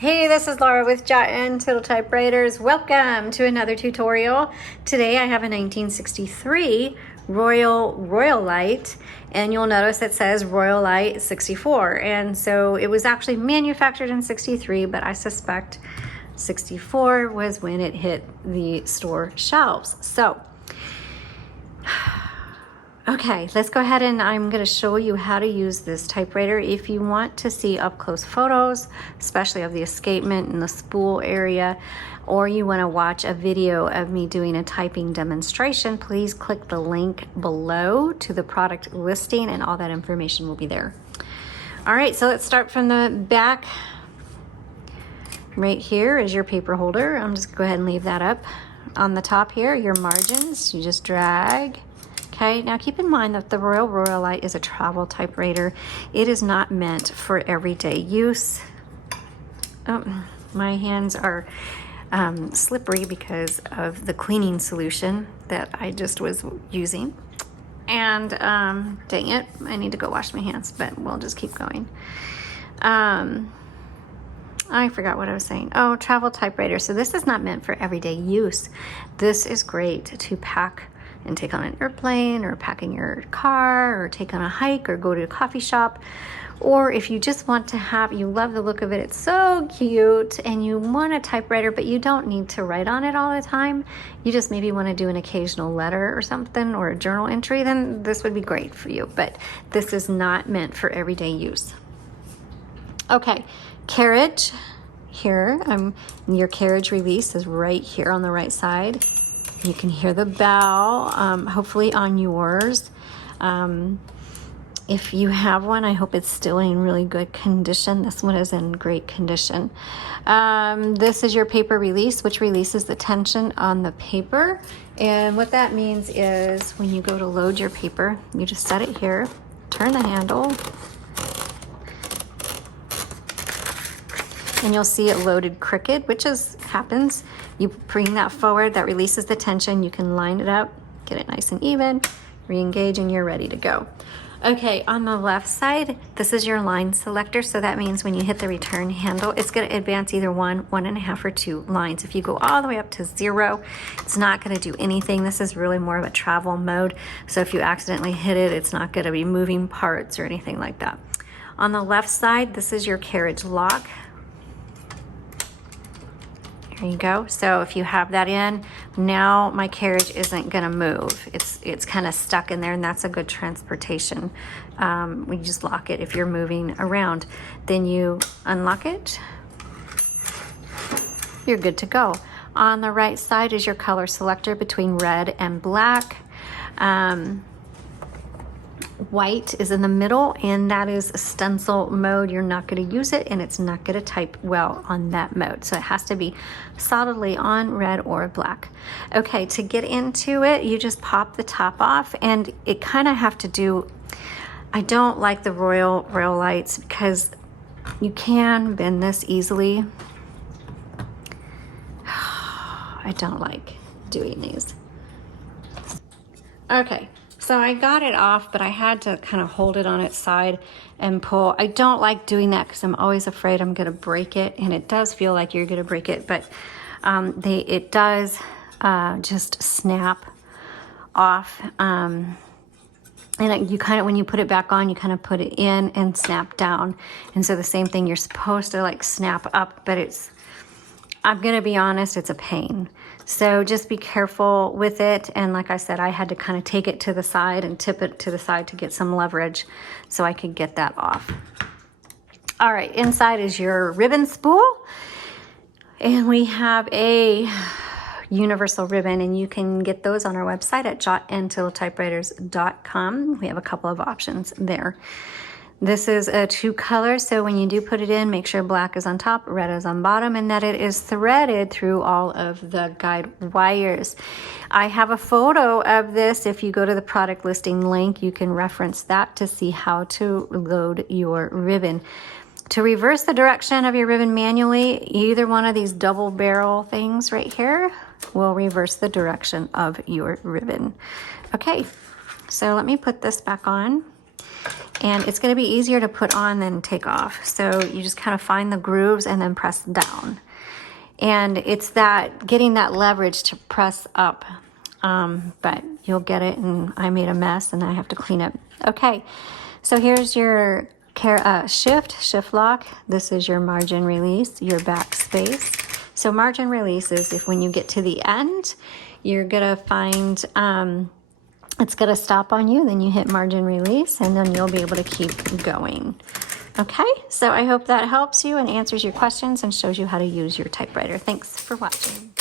Hey, this is Laura with Jot and Tittle Typewriters. Welcome to another tutorial. Today I have a 1963 Royalite, and you'll notice it says Royalite 64. And so it was actually manufactured in 63, but I suspect 64 was when it hit the store shelves. So, okay, let's go ahead and I'm going to show you how to use this typewriter. If you want to see up close photos, especially of the escapement and the spool area, or you want to watch a video of me doing a typing demonstration, please click the link below to the product listing and all that information will be there. All right, so let's start from the back. Right here is your paper holder. I'm just go ahead and leave that up. On the top here, your margins, you just drag. Okay, now keep in mind that the Royalite is a travel typewriter. It is not meant for everyday use. Oh, my hands are slippery because of the cleaning solution that I just was using. And dang it, I need to go wash my hands, but we'll just keep going. I forgot what I was saying. Oh, travel typewriter. So this is not meant for everyday use. This is great to pack and take on an airplane, or pack in your car, or take on a hike, or go to a coffee shop. Or if you just want to have, you love the look of it, it's so cute, and you want a typewriter, but you don't need to write on it all the time. You just maybe want to do an occasional letter or something, or a journal entry, then this would be great for you. But this is not meant for everyday use. Okay, carriage here. Your carriage release is right here on the right side. You can hear the bell, hopefully on yours. If you have one, I hope it's still in really good condition. This one is in great condition. This is your paper release, which releases the tension on the paper. And what that means is when you go to load your paper, you just set it here, turn the handle, and you'll see it loaded crooked, which happens. You bring that forward, that releases the tension. You can line it up, get it nice and even, re-engage, and you're ready to go. Okay, on the left side, this is your line selector. So that means when you hit the return handle, it's gonna advance either 1, 1.5, or 2 lines. If you go all the way up to 0, it's not gonna do anything. This is really more of a travel mode. So if you accidentally hit it, it's not gonna be moving parts or anything like that. On the left side, this is your carriage lock. There you go. So if you have that in, now my carriage isn't gonna move. It's kind of stuck in there, and that's a good transportation. We just lock it if you're moving around. Then you unlock it. You're good to go. On the right side is your color selector between red and black. White is in the middle, and that is stencil mode. You're not going to use it, and it's not going to type well on that mode. So it has to be solidly on red or black. Okay, to get into it, you just pop the top off, and it kind of have to do, I don't like the Royalites because you can bend this easily. I don't like doing these. Okay. So I got it off, but I had to kind of hold it on its side and pull. I don't like doing that because I'm always afraid I'm gonna break it, and it does feel like you're gonna break it, but it does just snap off. And you kind of, when you put it back on, you kind of put it in and snap down. And so the same thing, you're supposed to like snap up, but I'm gonna be honest, it's a pain. So just be careful with it. And like I said, I had to kind of take it to the side and tip it to the side to get some leverage so I could get that off. All right, inside is your ribbon spool. And we have a universal ribbon, and you can get those on our website at jotandtittletypewriters.com. We have a couple of options there. This is a 2 color, so when you do put it in, make sure black is on top, red is on bottom, and that it is threaded through all of the guide wires. I have a photo of this. If you go to the product listing link, you can reference that to see how to load your ribbon. To reverse the direction of your ribbon manually, either one of these double barrel things right here will reverse the direction of your ribbon. Okay, so let me put this back on. and it's going to be easier to put on than take off. So you just kind of find the grooves and then press down. And it's that getting that leverage to press up, but you'll get it. And I made a mess and I have to clean it. Okay, so here's your shift lock. This is your margin release, your backspace. So margin release is if when you get to the end, you're gonna find it's gonna stop on you, then you hit margin release, and then you'll be able to keep going. Okay, so I hope that helps you and answers your questions and shows you how to use your typewriter. Thanks for watching.